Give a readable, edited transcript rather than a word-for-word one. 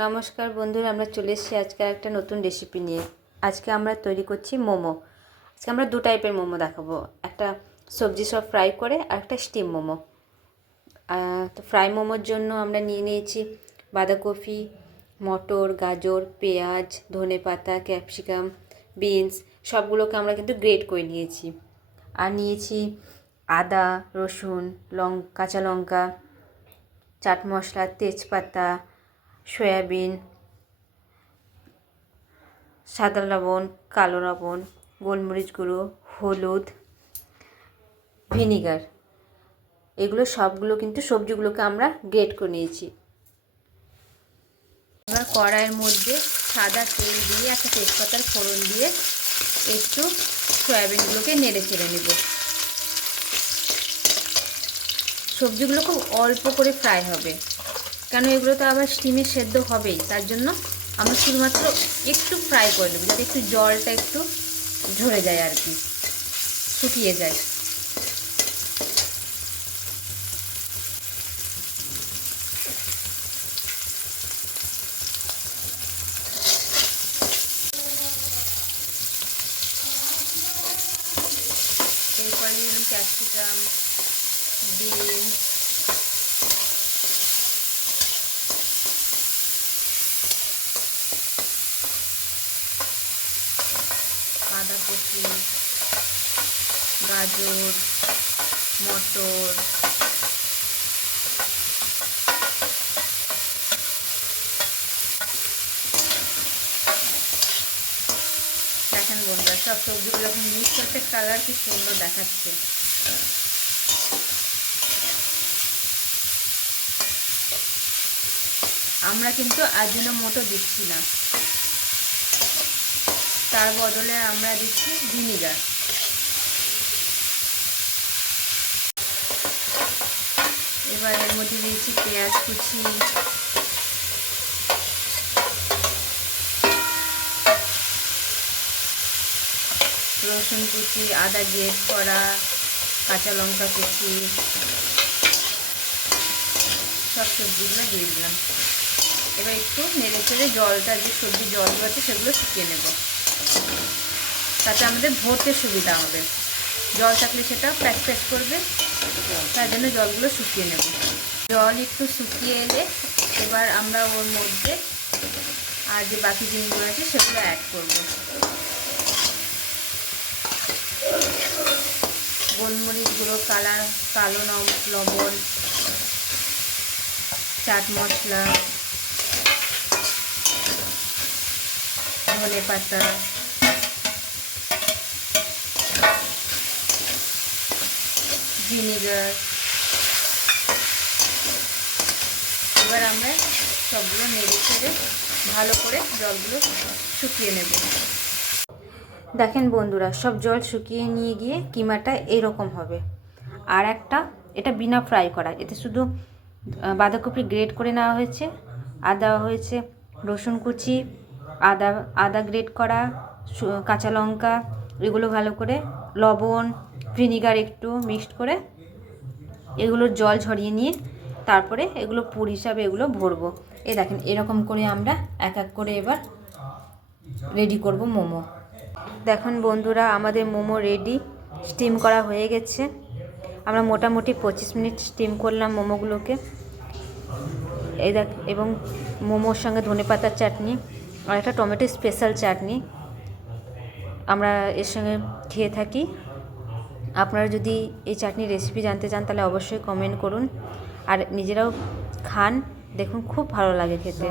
নমস্কার বন্ধুরা, আমরা চলে এসেছি আজকে একটা নতুন রেসিপি নিয়ে। আজকে আমরা তৈরি করছি মোমো। আজকে আমরা দু টাইপের মোমো দেখাবো, একটা সবজি সব ফ্রাই করে আর একটা স্টিম মোমো। তো ফ্রাই মোমোর জন্য আমরা নিয়ে নিয়েছি বাঁধাকপি, মটর, গাজর, পেঁয়াজ, ধনেপাতা, ক্যাপসিকাম, বিনস সবগুলোকে আমরা কিন্তু গ্রেট করে নিয়েছি। আর নিয়েছি আদা, রসুন, কাঁচা লঙ্কা, চাট মশলা, তেজপাতা, সয়াবিন, সাদা লবণ, কালো লবণ, গোলমরিচ গুঁড়ো, হলুদ, ভিনিগার। এগুলো সবগুলো কিন্তু সবজিগুলোকে আমরা গ্রেট করে নিয়েছি। এবার কড়াইয়ের মধ্যে সাদা তেল দিয়ে একটা তেজপাতার ফোড়ন দিয়ে একটু সয়াবিনগুলোকে নেড়ে চেড়ে নেব। সবজিগুলো খুব অল্প করে ফ্রাই হবে, কেন এগুলো তো আবার স্টিমে সেদ্ধ হবেই, তার জন্য আমরা শুধুমাত্র একটু ফ্রাই করে নেব, যাতে একটু জলটা একটু ঝরে যায় আর কি, শুকিয়ে যায়। এরপরে দিলাম ক্যাপসিকাম, বিনস, বাঁধাকপি, গাজর, মটর, দেখেন বন্ধুরা, সব সবজিগুলো এখন মিক্স করতে কালার কি সুন্দর দেখাচ্ছে। আমরা কিন্তু আজিনোমোটো দিচ্ছি না, তার বদলে আমরা দিচ্ছি ভিনিগার। এবার এর মধ্যে দিয়েছি পেঁয়াজ কুচি, রসুন কুচি, আদা গ্রেট করা, কাঁচা লঙ্কা কুচি, সব সবজিগুলো দিয়ে দিলাম। এবার একটু নেড়ে চেড়ে জলটা, যে সবজির জলগুলো আছে সেগুলো শুকিয়ে নেব, তাতে আমাদের ভরতে সুবিধা হবে। জল থাকলে সেটা প্যাচ প্যাচ করবে, তার জন্য জলগুলো শুকিয়ে নেব। জল একটু শুকিয়ে এলে এবার আমরা ওর মধ্যে আর যে বাকি জিনিসগুলো আছে সেগুলো অ্যাড করব। গোলমরিচ গুঁড়ো, কালো লবণ, চাট মশলা, ধনেপাতা, ভিনিগার। এবার আমরা সবগুলো নেড়ে চেড়ে ভালো করে জলগুলো শুকিয়ে নেব। দেখেন বন্ধুরা, সব জল শুকিয়ে নিয়ে গিয়ে কিমাটা এরকম হবে। আর একটা, এটা বিনা ফ্রাই করা, এতে শুধু বাঁধাকপি গ্রেট করে নেওয়া হয়েছে, আর দেওয়া হয়েছে রসুন কুচি, আদা গ্রেট করা, কাঁচা লঙ্কা, এগুলো ভালো করে লবণ, ভিনিগার একটু মিক্সড করে এগুলোর জল ঝরিয়ে নিয়ে তারপরে এগুলো পুর হিসাবে এগুলো ভরবো। এই দেখেন, এরকম করে আমরা এক এক করে এবার রেডি করব মোমো। দেখুন বন্ধুরা, আমাদের মোমো রেডি, স্টিম করা হয়ে গেছে। আমরা মোটামুটি 25 মিনিট স্টিম করলাম মোমোগুলোকে। এই দেখ, এবং মোমোর সঙ্গে ধনেপাতার চাটনি আর একটা টমেটো স্পেশাল চাটনি আমরা এর সঙ্গে খেয়ে থাকি। আপনারা যদি এই চাটনির রেসিপি জানতে চান তাহলে অবশ্যই কমেন্ট করুন, আর নিজেরাও খান, দেখুন খুব ভালো লাগে খেতে।